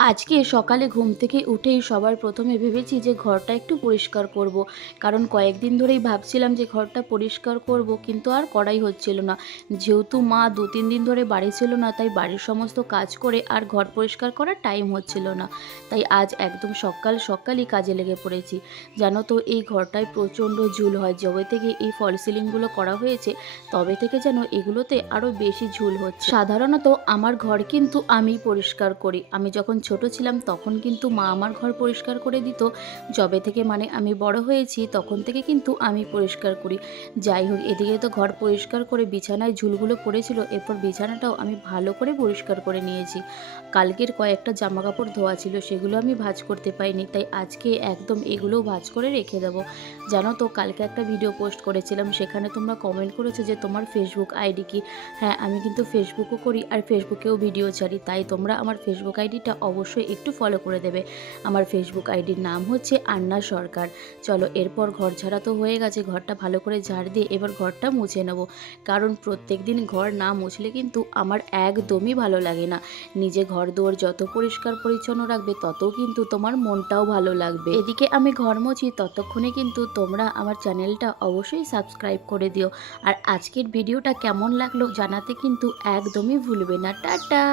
আজকে সকালে ঘুম থেকে উঠেই সবার প্রথমে ভেবেছি যে ঘরটা একটু পরিষ্কার করব। কারণ কয়েকদিন ধরেই ভাবছিলাম যে ঘরটা পরিষ্কার করব, কিন্তু আর করাই হচ্ছিল না। যেহেতু মা 2-3 দিন ধরে বাড়ি ছিল না, তাই বাড়ির সমস্ত কাজ করে আর ঘর পরিষ্কার করার টাইম হচ্ছিল না। তাই আজ একদম সকাল সকালই কাজে লেগে পড়েছি। জানো তো, এই ঘরটায় প্রচণ্ড ঝুল হয়। যবে থেকে এই ফল সিলিংগুলো করা হয়েছে, তবে থেকে যেন এগুলোতে আরও বেশি ঝুল হচ্ছে। সাধারণত আমার ঘর কিন্তু আমিই পরিষ্কার করি। আমি যখন ছোট ছিলাম তখন কিন্তু মা আমার ঘর পরিষ্কার করে দিত। যবে থেকে আমি বড় হয়েছি তখন থেকে কিন্তু আমি পরিষ্কার করি। যাই হোক, এদিকে তো ঘর পরিষ্কার করে বিছানায় ঝুলগুলো পড়েছিল, এরপর বিছানাটাও আমি ভালো করে পরিষ্কার করে নিয়েছি। কালকের কয়েকটা জামাকাপড় ধোয়া ছিল, সেগুলো আমি ভাঁজ করতে পারিনি, তাই আজকে একদম এগুলোও ভাঁজ করে রেখে দেবো। জানো তো, কালকে একটা ভিডিও পোস্ট করেছিলাম, সেখানে তোমরা কমেন্ট করেছো যে তোমার ফেসবুক আইডি কি। হ্যাঁ, আমি কিন্তু ফেসবুকও করি আর ফেসবুকেও ভিডিও ছাড়ি, তাই তোমরা আমার ফেসবুক আইডিটা অবশ্যই একটু ফলো করে দেবে। আমার ফেসবুক আইডির নাম হচ্ছে আন্না সরকার। চলো, এরপর ঘর ঝাড়া তো হয়ে গেছে, ঘরটা ভালো করে ঝাড় দিয়ে এবার ঘরটা মুছে নেব। কারণ প্রত্যেক দিন ঘর না মুছলে কিন্তু আমার একদমই ভালো লাগে না। নিজে ঘর দুয়ার যত পরিষ্কার পরিচ্ছন্ন রাখবে, তত কিন্তু তোমার মনটাও ভালো লাগবে। এদিকে আমি ঘর মুছি, ততক্ষণে কিন্তু তোমরা আমার চ্যানেলটা অবশ্যই সাবস্ক্রাইব করে দিও। আর আজকের ভিডিওটা কেমন লাগলো জানাতে কিন্তু একদমই ভুলবে না। টাটা।